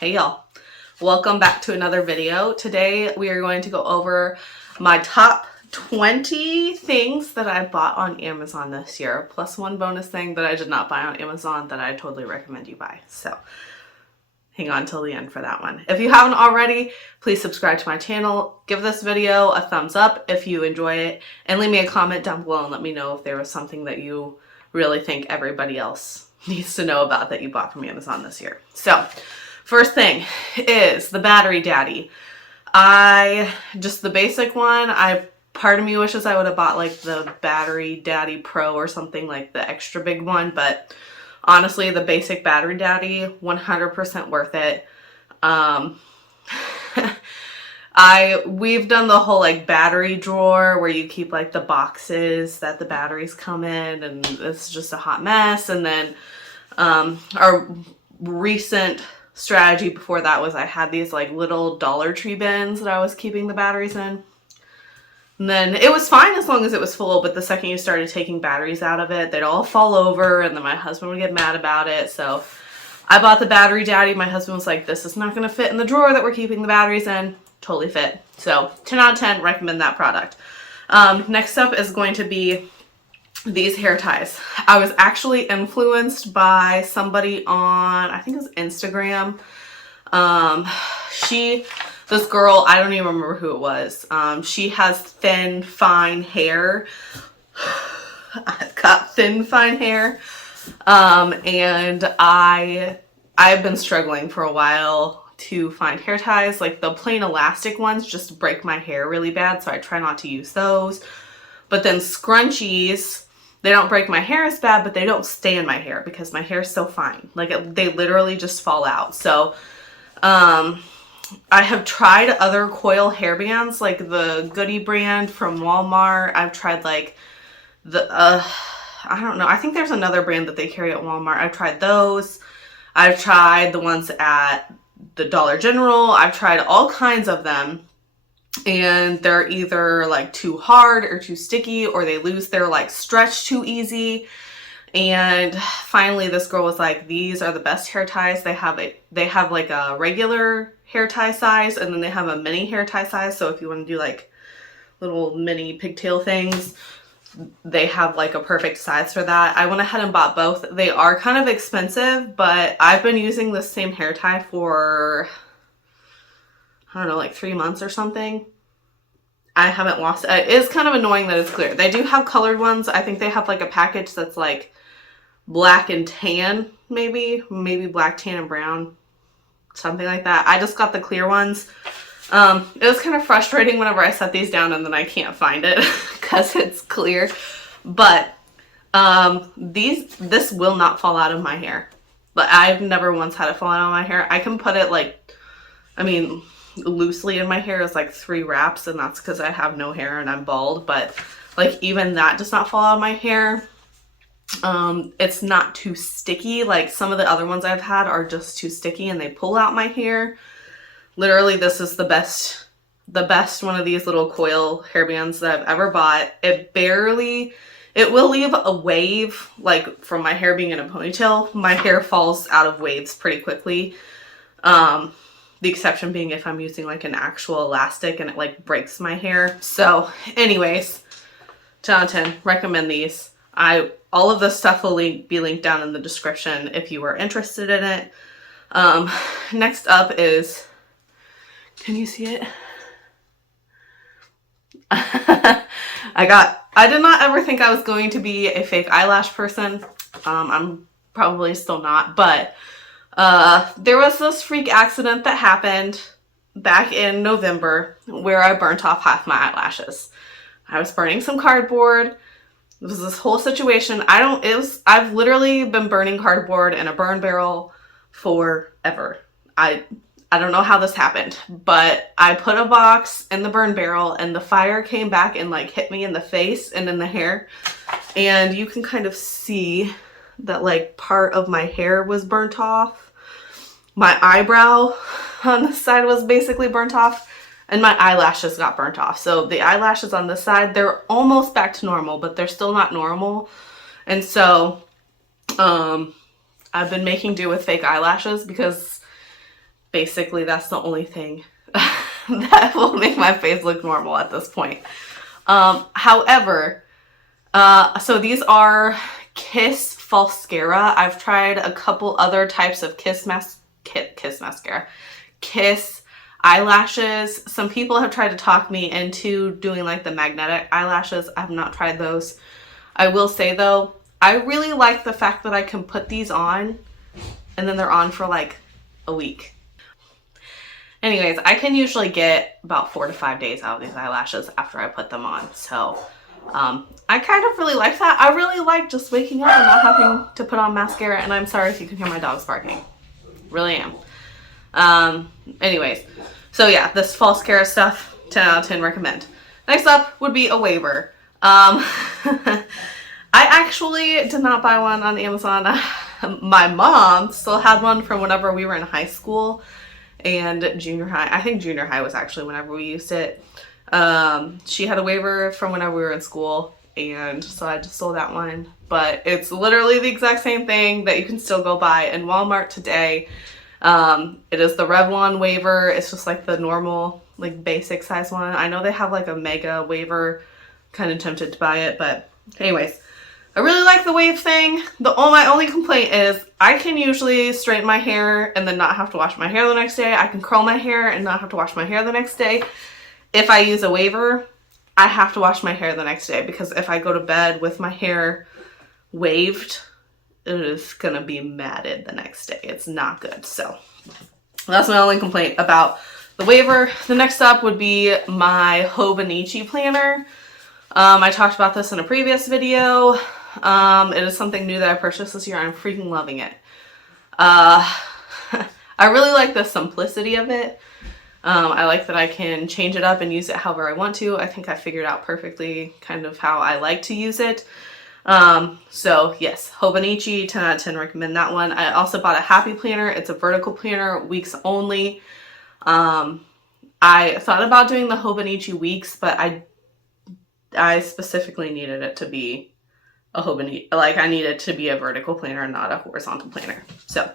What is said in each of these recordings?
Hey y'all, welcome back to another video. Today we are going to go over my top 20 things that I bought on Amazon this year, plus one bonus thing that I did not buy on Amazon that I totally recommend you buy. So hang on till the end for that one. If you haven't already, please subscribe to my channel, give this video a thumbs up if you enjoy it, and leave me a comment down below and let me know if there was something that you really think everybody else needs to know about that you bought from Amazon this year. So first thing is the Battery Daddy. Just the basic one. Part of me wishes I would have bought like the Battery Daddy Pro or something, like the extra big one, but honestly, the basic Battery Daddy, 100% worth it. We've done the whole like battery drawer where you keep like the boxes that the batteries come in, and it's just a hot mess. And then our recent strategy before that was I had these like little Dollar Tree bins that I was keeping the batteries in. And then it was fine as long as it was full, but the second you started taking batteries out of it, they'd all fall over, and then my husband would get mad about it. So I bought the Battery Daddy. My husband was like, this is not going to fit in the drawer that we're keeping the batteries in. Totally fit. So 10 out of 10, recommend that product. Next up is going to be these hair ties. I was actually influenced by somebody on, I think it was Instagram. This girl, I don't even remember who it was. She has thin, fine hair. I've got thin, fine hair. And I've been struggling for a while to find hair ties. Like the plain elastic ones just break my hair really bad, so I try not to use those. But then scrunchies, they don't break my hair as bad, but they don't stay in my hair because my hair is so fine. Like they literally just fall out. So I have tried other coil hair bands, like the Goody brand from Walmart. I've tried like I don't know. I think there's another brand that they carry at Walmart. I've tried those. I've tried the ones at the Dollar General. I've tried all kinds of them. And they're either like too hard or too sticky, or they lose their like stretch too easy. And finally this girl was like, these are the best hair ties. They have like a regular hair tie size, and then they have a mini hair tie size. So if you want to do like little mini pigtail things, they have like a perfect size for that. I went ahead and bought both. They are kind of expensive, but I've been using the same hair tie for, I don't know, like 3 months or something. I haven't lost it. It is kind of annoying that it's clear. They do have colored ones. I think they have like a package that's like black and tan, maybe black, tan, and brown, something like that. I just got the clear ones. It was kind of frustrating whenever I set these down and then I can't find it because it's clear. But this will not fall out of my hair. But I've never once had it fall out of my hair. I can put it like, loosely in my hair is like 3 wraps, and that's because I have no hair and I'm bald. But like even that does not fall out of my hair. It's not too sticky. Like some of the other ones I've had are just too sticky and they pull out my hair. Literally, this is the best one of these little coil hair bands that I've ever bought. It will leave a wave, like from my hair being in a ponytail. My hair falls out of waves pretty quickly. The exception being if I'm using like an actual elastic and it like breaks my hair. So anyways, 10 out of 10, recommend these. All of this stuff will be linked down in the description if you are interested in it. Next up is, can you see it? I did not ever think I was going to be a fake eyelash person. I'm probably still not, but there was this freak accident that happened back in November where I burnt off half my eyelashes. I was burning some cardboard. It was this whole situation. I've literally been burning cardboard in a burn barrel forever. I don't know how this happened, but I put a box in the burn barrel and the fire came back and like hit me in the face and in the hair. And you can kind of see that like part of my hair was burnt off. My eyebrow on this side was basically burnt off, and my eyelashes got burnt off. So the eyelashes on this side, they're almost back to normal, but they're still not normal. And so I've been making do with fake eyelashes because basically that's the only thing that will make my face look normal at this point. However, so these are Kiss Falscara. I've tried a couple other types of Kiss mascara. Kiss eyelashes. Some people have tried to talk me into doing like the magnetic eyelashes. I have not tried those. I will say though, I really like the fact that I can put these on and then they're on for like a week. Anyways, I can usually get about 4 to 5 days out of these eyelashes after I put them on. So I kind of really like that. I really like just waking up and not having to put on mascara. And I'm sorry if you can hear my dogs barking. Really am. Anyways, so yeah, this Falscara stuff, 10 out of 10 recommend. Next up would be a waiver. I actually did not buy one on Amazon. My mom still had one from whenever we were in high school and junior high. I think junior high was actually whenever we used it. She had a waiver from whenever we were in school, and so I just stole that one. But it's literally the exact same thing that you can still go buy in Walmart today. It is the Revlon waiver. It's just like the normal, like basic size one. I know they have like a mega waiver. Kind of tempted to buy it, but anyways, I really like the wave thing. My only complaint is I can usually straighten my hair and then not have to wash my hair the next day. I can curl my hair and not have to wash my hair the next day. If I use a waiver, I have to wash my hair the next day because if I go to bed with my hair waved, it is gonna be matted the next day. It's not good. So that's my only complaint about the waiver. The next up would be my Hobonichi planner. I talked about this in a previous video. It is something new that I purchased this year. I'm freaking loving it. I really like the simplicity of it. I like that I can change it up and use it however I want to. I think I figured out perfectly kind of how I like to use it. So yes, Hobonichi, 10 out of 10 recommend that one. I also bought a Happy Planner. It's a vertical planner, weeks only. I thought about doing the Hobonichi weeks, but I specifically needed it to be a Hobonichi, like I needed to be a vertical planner and not a horizontal planner. So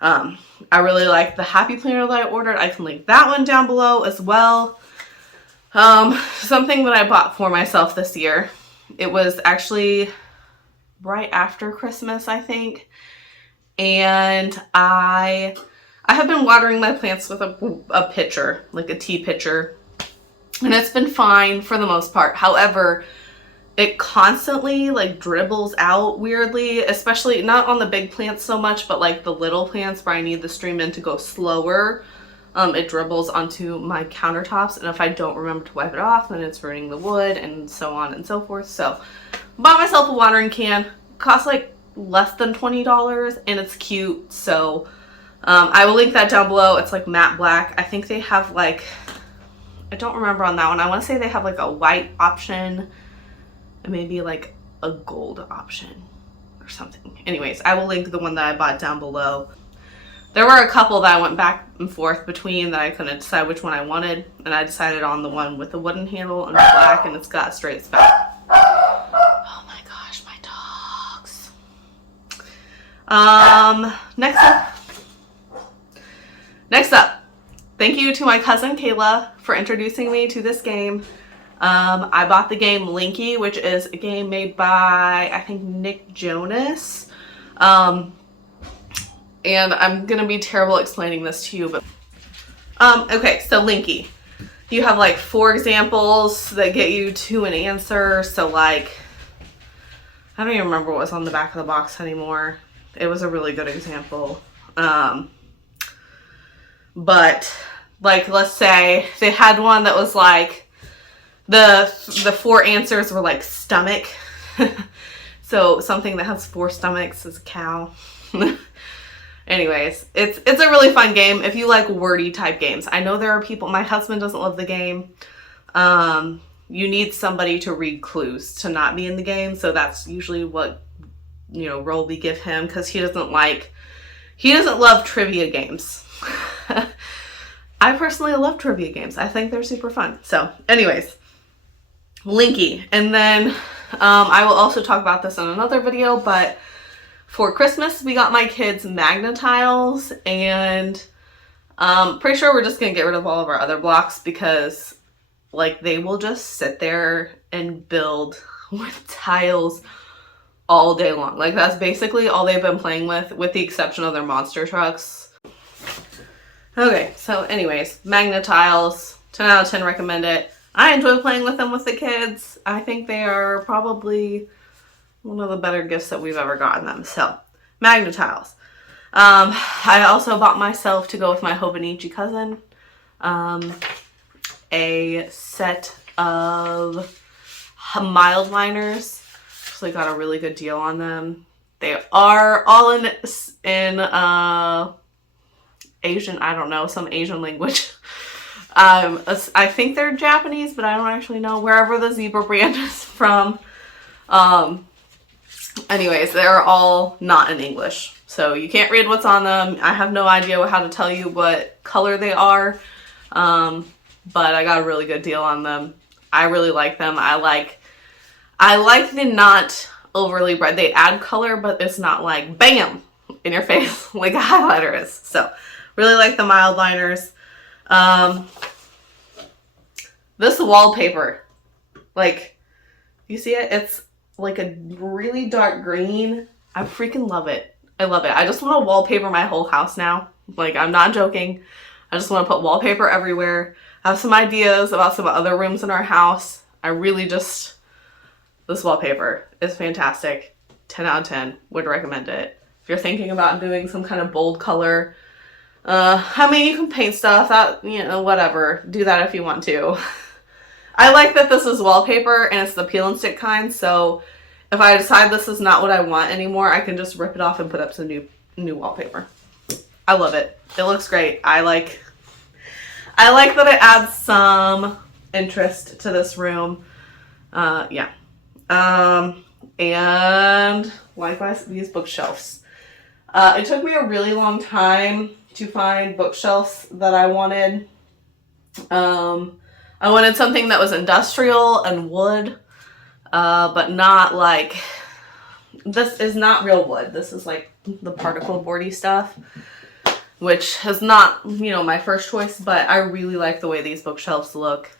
I really like the Happy Planner that I ordered. I can link that one down below as well. Something that I bought for myself this year. It was actually right after Christmas, I think. And I have been watering my plants with a pitcher, like a tea pitcher. And it's been fine for the most part. However, it constantly like dribbles out weirdly, especially not on the big plants so much, but like the little plants where I need the stream in to go slower. It dribbles onto my countertops, and if I don't remember to wipe it off, then it's ruining the wood and so on and so forth. So bought myself a watering can. Costs like less than $20 and it's cute. So I will link that down below. It's like matte black. I think they have like, I don't remember on that one. I want to say they have like a white option and maybe like a gold option or something. Anyways, I will link the one that I bought down below. There were a couple that I went back and forth between that I couldn't decide which one I wanted, and I decided on the one with the wooden handle and the black, and it's got straight spout. Oh my gosh, my dogs. Next up, thank you to my cousin Kayla for introducing me to this game. I bought the game Linky, which is a game made by, I think, Nick Jonas. And I'm gonna be terrible explaining this to you, but okay, so Linky. You have like 4 examples that get you to an answer. So like, I don't even remember what was on the back of the box anymore. It was a really good example. But like, let's say they had one that was like, the 4 answers were like stomach. So something that has 4 stomachs is a cow. Anyways, it's a really fun game if you like wordy type games. I know there are people, my husband doesn't love the game. You need somebody to read clues to not be in the game. So that's usually what, role we give him, because he doesn't love trivia games. I personally love trivia games. I think they're super fun. So anyways, Linky. And then I will also talk about this in another video, but for Christmas, we got my kids Magna-Tiles, and Pretty sure we're just gonna get rid of all of our other blocks because like they will just sit there and build with tiles all day long. Like that's basically all they've been playing with the exception of their monster trucks. Okay, so anyways, Magna tiles, 10 out of 10 recommend it. I enjoy playing with them with the kids. I think they are probably one of the better gifts that we've ever gotten them. So, Magna tiles. I also bought myself, to go with my Hobonichi cousin, a set of mild liners. So I got a really good deal on them. They are all in Asian, I don't know, some Asian language. I think they're Japanese, but I don't actually know, wherever the Zebra brand is from. Anyways, they're all not in English, so you can't read what's on them. I have no idea how to tell you what color they are, but I got a really good deal on them. I really like them. I like the not overly bright. They add color, but it's not like bam in your face like a highlighter is. So really like the mild liners. This wallpaper, like, you see it? It's like a really dark green. I freaking love it. I love it. I just want to wallpaper my whole house now. Like, I'm not joking. I just want to put wallpaper everywhere. I have some ideas about some other rooms in our house. This wallpaper is fantastic. 10 out of 10. Would recommend it. If you're thinking about doing some kind of bold color, I mean, you can paint stuff, that, you know, whatever. Do that if you want to. I like that this is wallpaper and it's the peel and stick kind, so if I decide this is not what I want anymore, I can just rip it off and put up some new wallpaper. I love it. It looks great. I like that it adds some interest to this room. Yeah. And likewise, these bookshelves. It took me a really long time to find bookshelves that I wanted. I wanted something that was industrial and wood, but not like, this is not real wood. This is like the particle boardy stuff, which is not, you know, my first choice, but I really like the way these bookshelves look.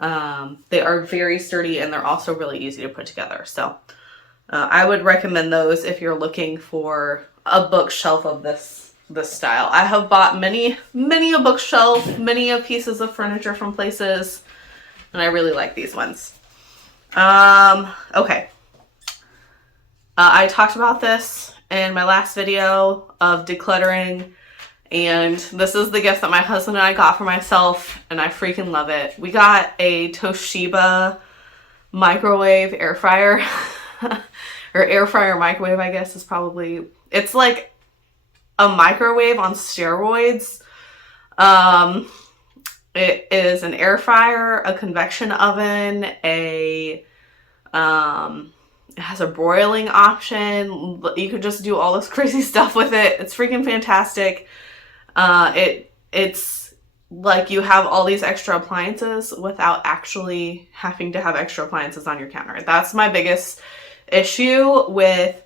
They are very sturdy and they're also really easy to put together. So I would recommend those if you're looking for a bookshelf of this style. I have bought many a bookshelf, many a pieces of furniture from places, and I really like these ones. Okay. I talked about this in my last video of decluttering, and this is the gift that my husband and I got for myself, and I freaking love it. We got a Toshiba microwave air fryer, or air fryer microwave, I guess is probably, it's like a microwave on steroids. It is an air fryer, a convection oven, it has a broiling option. You could just do all this crazy stuff with it. It's freaking fantastic. It's like you have all these extra appliances without actually having to have extra appliances on your counter. That's my biggest issue with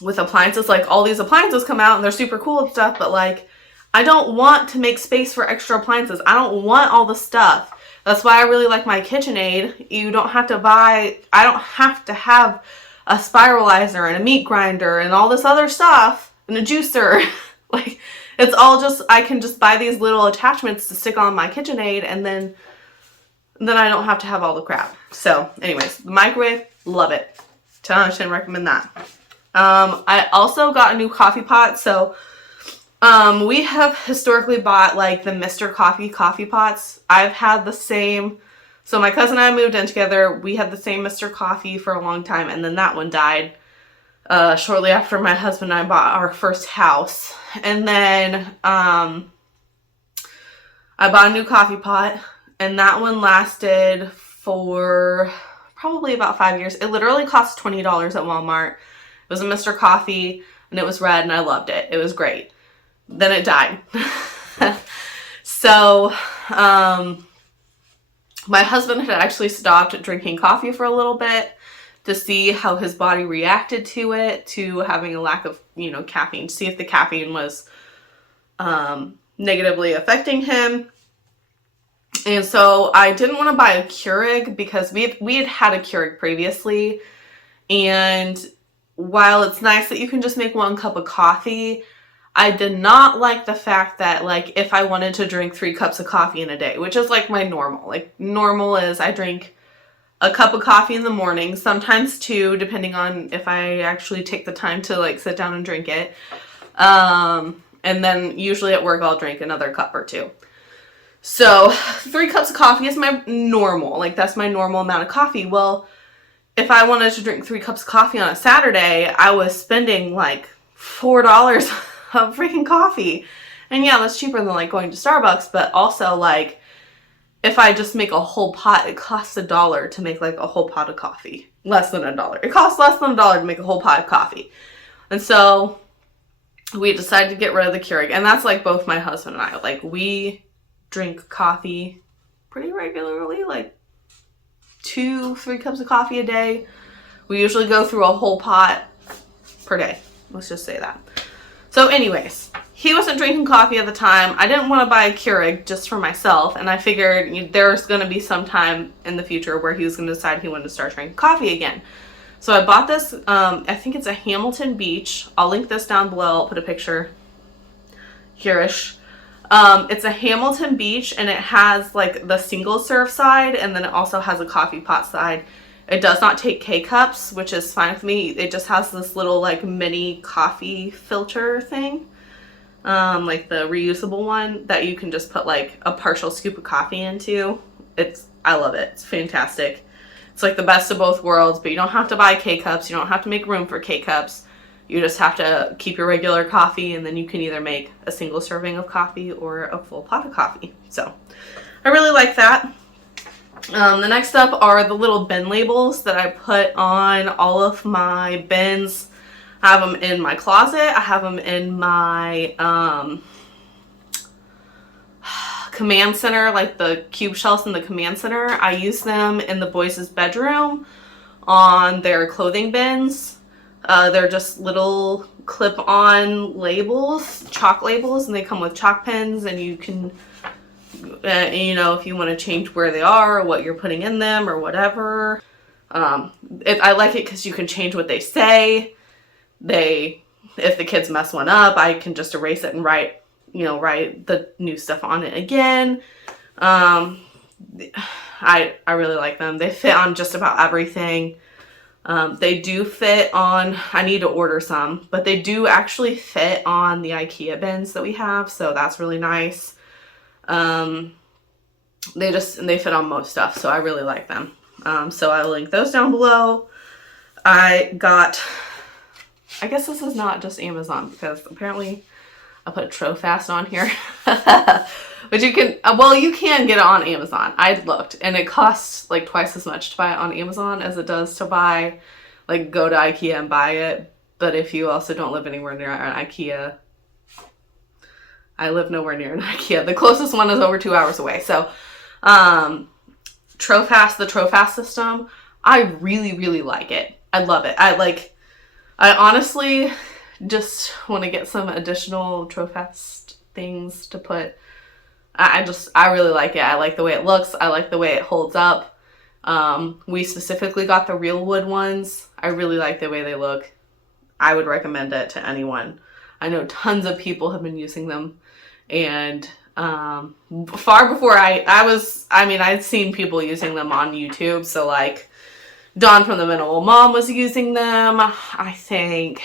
appliances. Like, all these appliances come out and they're super cool and stuff, but like, I don't want to make space for extra appliances. I don't want all the stuff. That's why I really like my KitchenAid. I don't have to have a spiralizer and a meat grinder and all this other stuff and a juicer. Like, it's all just, I can just buy these little attachments to stick on my KitchenAid, and then I don't have to have all the crap. So anyways, the microwave, love it. 10 out of 10, recommend that. I also got a new coffee pot. So we have historically bought like the Mr. Coffee coffee pots. I've had the same, so my cousin and I moved in together. We had the same Mr. Coffee for a long time, and then that one died shortly after my husband and I bought our first house. And then I bought a new coffee pot, and that one lasted for probably about 5 years. It literally cost $20 at Walmart. It was a Mr. Coffee, and it was red, and I loved it. It was great. Then it died. So, my husband had actually stopped drinking coffee for a little bit to see how his body reacted to it, to having a lack of, caffeine, to see if the caffeine was negatively affecting him. And so I didn't want to buy a Keurig because we had had a Keurig previously. And while it's nice that you can just make 1 cup of coffee, I did not like the fact that, like, if I wanted to drink 3 cups of coffee in a day, which is like my normal. Like, normal is I drink a cup of coffee in the morning, sometimes 2, depending on if I actually take the time to, like, sit down and drink it. And then usually at work I'll drink another cup or 2. So 3 cups of coffee is my normal. Like, that's my normal amount of coffee. Well, if I wanted to drink 3 cups of coffee on a Saturday, I was spending like $4 of freaking coffee. And yeah, that's cheaper than like going to Starbucks, but also like if I just make a whole pot, it costs $1 to make like a whole pot of coffee. Less than $1. It costs less than $1 to make a whole pot of coffee. And so we decided to get rid of the Keurig. And that's like both my husband and I. Like, we drink coffee pretty regularly, like 2-3 cups of coffee a day. We usually go through a whole pot per day. Let's just say that. So anyways, he wasn't drinking coffee at the time. I didn't want to buy a Keurig just for myself, and I figured there's going to be some time in the future where he was going to decide he wanted to start drinking coffee again. So I bought this, I think it's a Hamilton Beach. I'll link this down below. I'll put a picture here-ish. It's a Hamilton Beach, and it has like the single serve side, and then it also has a coffee pot side. It does not take K-cups, which is fine with me. It just has this little like mini coffee filter thing, like the reusable one that you can just put like a partial scoop of coffee into. I love it. It's fantastic. It's like the best of both worlds, but you don't have to buy K-cups. You don't have to make room for K-cups. You just have to keep your regular coffee, and then you can either make a single serving of coffee or a full pot of coffee. So I really like that. The next up are the little bin labels that I put on all of my bins. I have them in my closet. I have them in my command center, like the cube shelves in the command center. I use them in the boys' bedroom on their clothing bins. They're just little clip-on labels, chalk labels, and they come with chalk pens, and you can, if you want to change where they are or what you're putting in them or whatever. I like it because you can change what they say. If the kids mess one up, I can just erase it and write the new stuff on it again. I really like them. They fit on just about everything. They do fit on, I need to order some, but they do actually fit on the IKEA bins that we have, so that's really nice. They fit on most stuff, so I really like them. So I'll link those down below. I guess this is not just Amazon, because apparently I put Trofast on here. But you can get it on Amazon. I looked, and it costs like twice as much to buy it on Amazon as it does to buy, like, go to IKEA and buy it. But if you also don't live anywhere near an IKEA, I live nowhere near an IKEA. The closest one is over 2 hours away. So, Trofast, the Trofast system, I really, really like it. I love it. I honestly just want to get some additional Trofast things to put. I really like it. I like the way it looks. I like the way it holds up. We specifically got the real wood ones. I really like the way they look. I would recommend it to anyone. I know tons of people have been using them, and far before I'd seen people using them on YouTube. So like Dawn from the Minimal Mom was using them. I think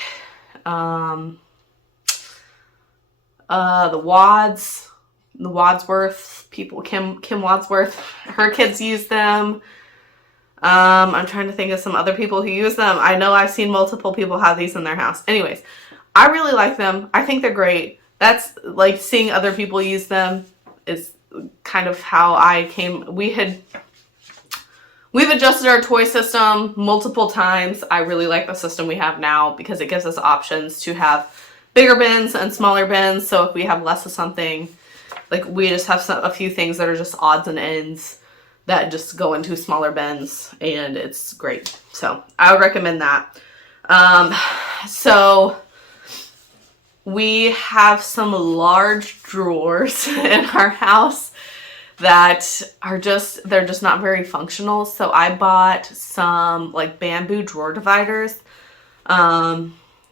the Wadsworth people, Kim Wadsworth, her kids use them. I'm trying to think of some other people who use them. I know I've seen multiple people have these in their house. Anyways, I really like them. I think they're great. That's like, seeing other people use them is kind of how we've adjusted our toy system multiple times. I really like the system we have now because it gives us options to have bigger bins and smaller bins. So if we have less of something, like, we just have a few things that are just odds and ends that just go into smaller bins, and it's great. So I would recommend that. So We have some large drawers in our house that are they're just not very functional. So I bought some like bamboo drawer dividers.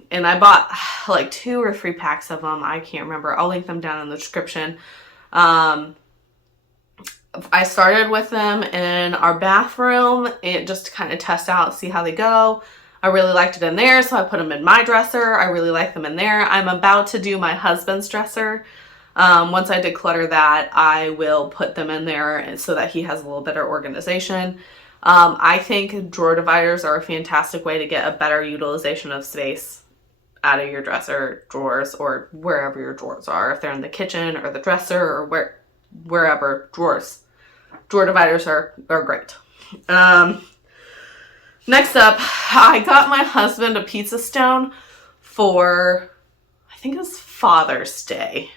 And I bought like 2 or 3 packs of them. I can't remember. I'll link them down in the description. I started with them in our bathroom and just to kind of test out, see how they go. I really liked it in there, so I put them in my dresser. I really like them in there. I'm about to do my husband's dresser. Once I declutter that, I will put them in there so that he has a little better organization. I think drawer dividers are a fantastic way to get a better utilization of space out of your dresser, drawers, or wherever your drawers are. If they're in the kitchen or the dresser or wherever, drawers. Drawer dividers are great. Next up, I got my husband a pizza stone for, I think it was Father's Day.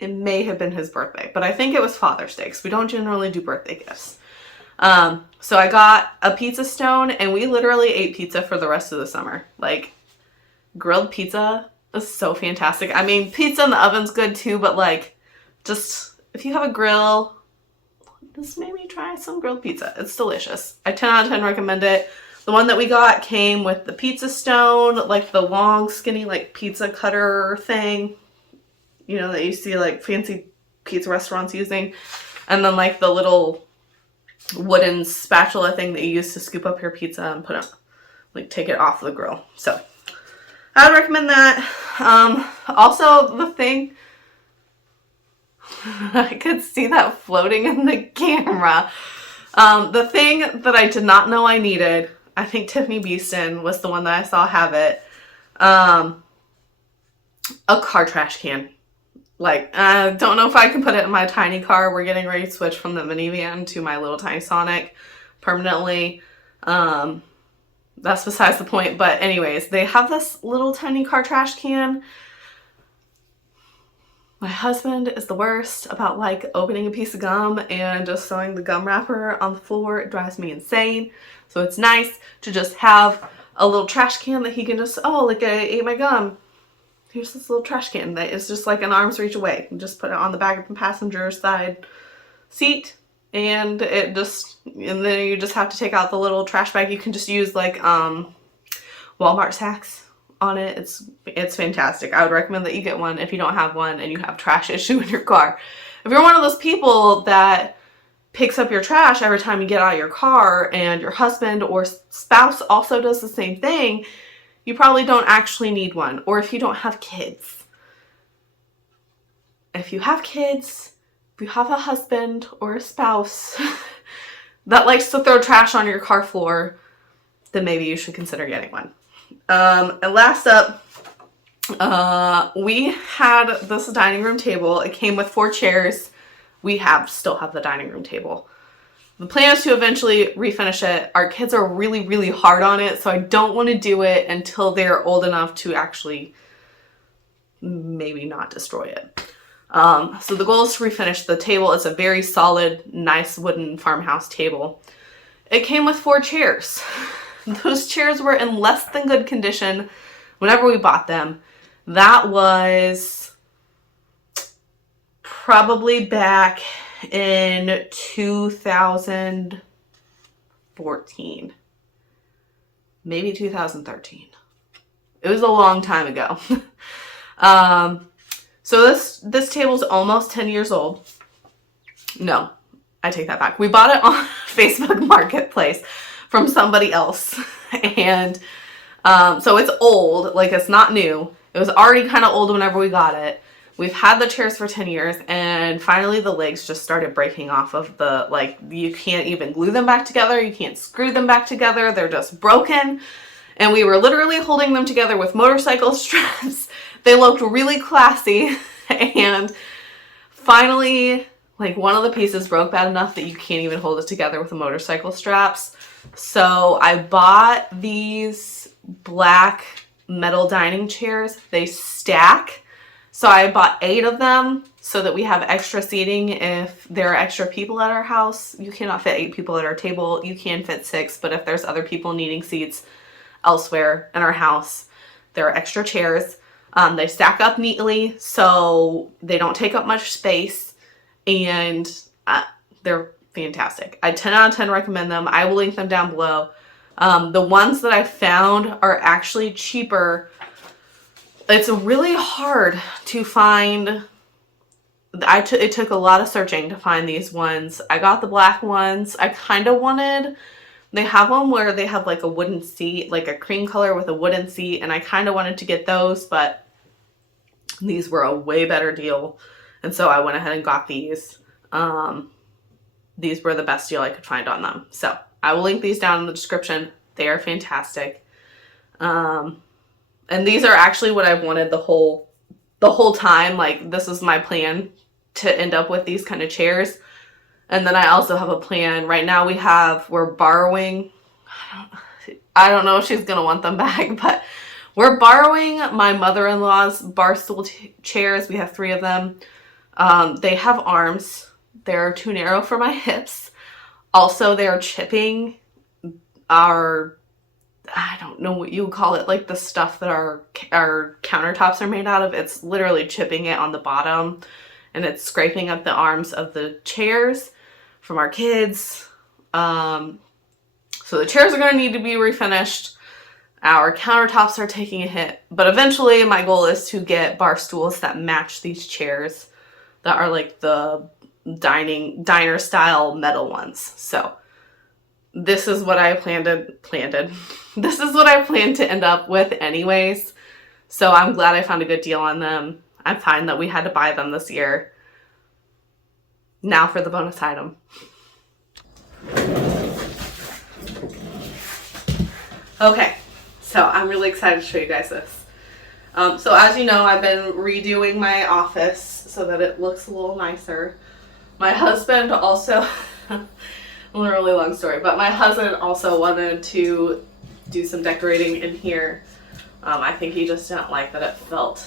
It may have been his birthday, but I think it was Father's Day because we don't generally do birthday gifts. So I got a pizza stone and we literally ate pizza for the rest of the summer. Like, grilled pizza is so fantastic. I mean, pizza in the oven's good too, but like, just if you have a grill, just maybe try some grilled pizza. It's delicious. I 10 out of 10 recommend it. The one that we got came with the pizza stone, like the long, skinny, like pizza cutter thing, you know, that you see like fancy pizza restaurants using. And then like the little wooden spatula thing that you use to scoop up your pizza and put it, like take it off the grill. So I would recommend that. Also the thing, I could see that floating in the camera. The thing that I did not know I needed, I think Tiffany Beeston was the one that I saw have it. A car trash can. Like, I don't know if I can put it in my tiny car. We're getting ready to switch from the minivan to my little tiny Sonic permanently. That's besides the point. But anyways, they have this little tiny car trash can. My husband is the worst about like opening a piece of gum and just throwing the gum wrapper on the floor. It drives me insane. So it's nice to just have a little trash can that he can just, oh, like I ate my gum. Here's this little trash can that is just like an arm's reach away. You just put it on the back of the passenger side seat and then you just have to take out the little trash bag. You can just use like Walmart sacks on it. It's fantastic. I would recommend that you get one if you don't have one and you have trash issue in your car. If you're one of those people that picks up your trash every time you get out of your car and your husband or spouse also does the same thing, you probably don't actually need one. Or if you don't have kids. If you have kids, if you have a husband or a spouse that likes to throw trash on your car floor, then maybe you should consider getting one. And last up, we had this dining room table. It came with 4 chairs. We still have the dining room table. The plan is to eventually refinish it. Our kids are really, really hard on it, so I don't want to do it until they're old enough to actually maybe not destroy it. So the goal is to refinish the table. It's a very solid, nice wooden farmhouse table. It came with 4 chairs. Those chairs were in less than good condition whenever we bought them. That was probably back in 2014, maybe 2013. It was a long time ago. So this table's almost 10 years old. No, I take that back. We bought it on Facebook Marketplace from somebody else. And so it's old, like it's not new. It was already kind of old whenever we got it. We've had the chairs for 10 years and finally the legs just started breaking off of the, like, you can't even glue them back together. You can't screw them back together. They're just broken. And we were literally holding them together with motorcycle straps. They looked really classy. And finally, like, one of the pieces broke bad enough that you can't even hold it together with the motorcycle straps. So I bought these black metal dining chairs. They stack. So I bought 8 of them so that we have extra seating if there are extra people at our house. You cannot fit 8 people at our table. You can fit 6, but if there's other people needing seats elsewhere in our house, there are extra chairs. They stack up neatly, so they don't take up much space, and they're fantastic. I 10 out of 10 recommend them. I will link them down below. The ones that I found are actually cheaper. It's really hard to find. It took a lot of searching to find these ones. I got the black ones. I kind of wanted, they have one where they have like a wooden seat, like a cream color with a wooden seat, and I kind of wanted to get those, but these were a way better deal, and so I went ahead and got these. These were the best deal I could find on them. So I will link these down in the description. They are fantastic. And these are actually what I've wanted the whole time. Like, this is my plan to end up with these kind of chairs. And then I also have a plan. Right now we're borrowing, I don't know if she's going to want them back, but we're borrowing my mother-in-law's bar stool chairs. We have 3 of them. They have arms. They're too narrow for my hips. Also, they're chipping our, I don't know what you would call it, like the stuff that our countertops are made out of. It's literally chipping it on the bottom, and it's scraping up the arms of the chairs from our kids. So the chairs are going to need to be refinished. Our countertops are taking a hit, but eventually my goal is to get bar stools that match these chairs, that are like the diner style metal ones. So this is what I this is what I planned to end up with anyways. So I'm glad I found a good deal on them. I'm fine that we had to buy them this year. Now for the bonus item. Okay, so I'm really excited to show you guys this. So as you know, I've been redoing my office so that it looks a little nicer. My husband also, a really long story, but my husband also wanted to do some decorating in here. I think he just didn't like that it felt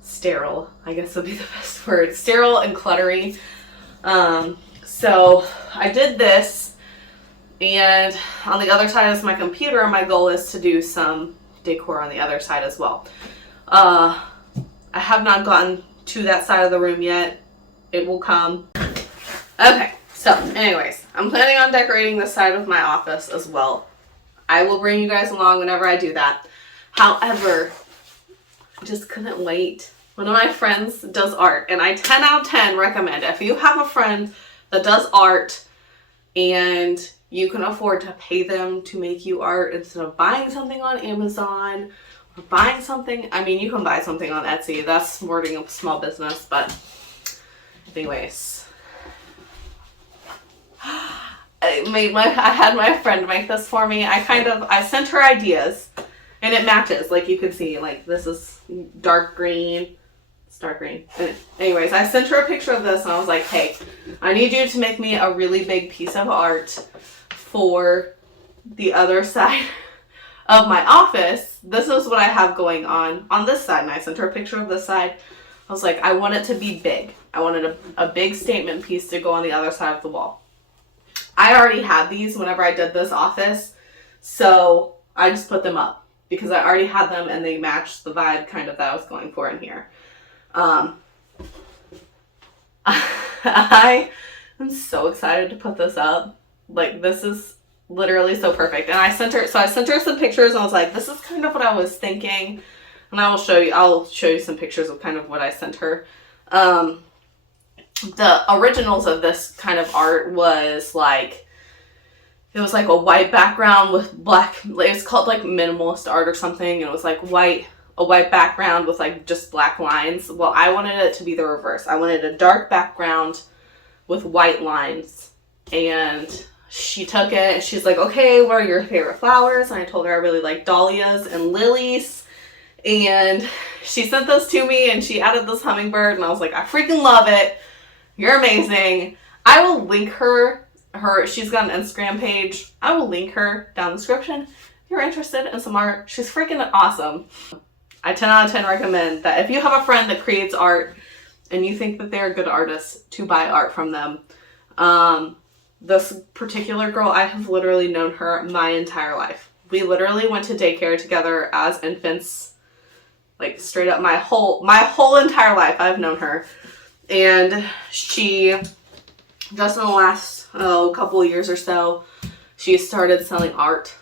sterile, I guess would be the best word. Sterile and cluttery. So I did this, and on the other side is my computer. My goal is to do some decor on the other side as well. I have not gotten to that side of the room yet. It will come. Okay, so anyways, I'm planning on decorating this side of my office as well. I will bring you guys along whenever I do that. However, I just couldn't wait. One of my friends does art, and I 10 out of 10 recommend, if you have a friend that does art and you can afford to pay them to make you art instead of buying something on Amazon or buying something, I mean, you can buy something on Etsy. That's supporting a small business, but anyways. I had my friend make this for me. I sent her ideas, and it matches. Like, you can see, like, this is dark green. It's dark green. Anyways, I sent her a picture of this, and I was like, hey, I need you to make me a really big piece of art for the other side of my office. This is what I have going on this side, and I sent her a picture of this side. I was like, I want it to be big. I wanted a big statement piece to go on the other side of the wall. I already had these whenever I did this office, so I just put them up because I already had them and they matched the vibe kind of that I was going for in here. I am so excited to put this up. Like, this is literally so perfect. And I sent her some pictures, and I was like, this is kind of what I was thinking. And I'll show you some pictures of kind of what I sent her. The originals of this kind of art was like, it was like a white background with black, it's called like minimalist art or something, and it was like a white background with like just black lines. Well, I wanted it to be the reverse. I wanted a dark background with white lines. And she took it and she's like, okay, what are your favorite flowers? And I told her I really like dahlias and lilies. And she sent those to me, and she added this hummingbird, and I was like, I freaking love it. You're amazing. I will link she's got an Instagram page. I will link her down in the description if you're interested in some art. She's freaking awesome. I 10 out of 10 recommend that if you have a friend that creates art and you think that they're a good artist, to buy art from them. This particular girl, I have literally known her my entire life. We literally went to daycare together as infants. Like straight up my whole entire life I've known her. And she, just in the last couple of years or so, she started selling art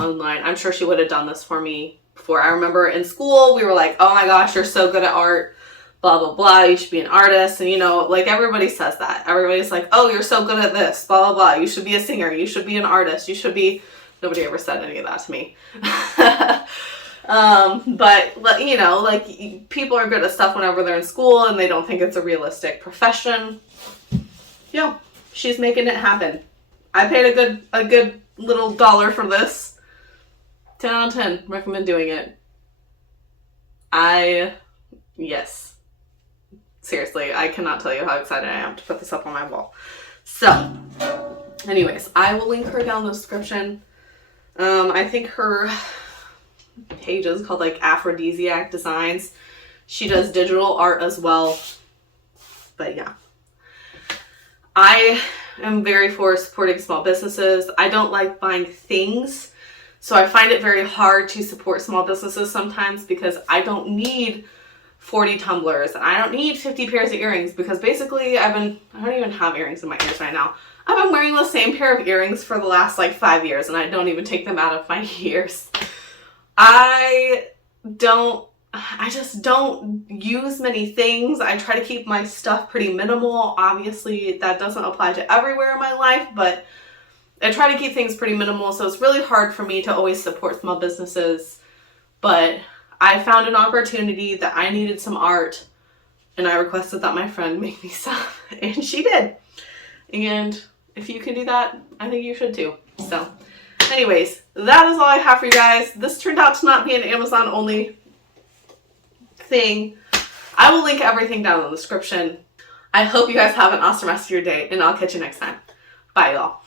online. I'm sure she would have done this for me before. I remember in school, we were like, oh my gosh, you're so good at art, blah, blah, blah. You should be an artist. And, you know, like everybody says that. Everybody's like, oh, you're so good at this, blah, blah, blah. You should be a singer. You should be an artist. You should be... Nobody ever said any of that to me. But, you know, like people are good at stuff whenever they're in school and they don't think it's a realistic profession. You know, she's making it happen. I paid a good little dollar for this. 10 out of 10. Recommend doing it. Yes. Seriously, I cannot tell you how excited I am to put this up on my wall. So, anyways, I will link her down in the description. I think her page is called like Aphrodisiac Designs. She does digital art as well. But yeah. I am very for supporting small businesses. I don't like buying things. So I find it very hard to support small businesses sometimes because I don't need 40 tumblers and I don't need 50 pairs of earrings because basically I don't even have earrings in my ears right now. I've been wearing the same pair of earrings for the last like 5 years and I don't even take them out of my ears. I just don't use many things. I try to keep my stuff pretty minimal. Obviously, that doesn't apply to everywhere in my life, but I try to keep things pretty minimal, so it's really hard for me to always support small businesses. But I found an opportunity that I needed some art, and I requested that my friend make me some, and she did. And if you can do that, I think you should too. So, anyways, that is all I have for you guys. This turned out to not be an Amazon only thing. I will link everything down in the description. I hope you guys have an awesome rest of your day, and I'll catch you next time. Bye, y'all.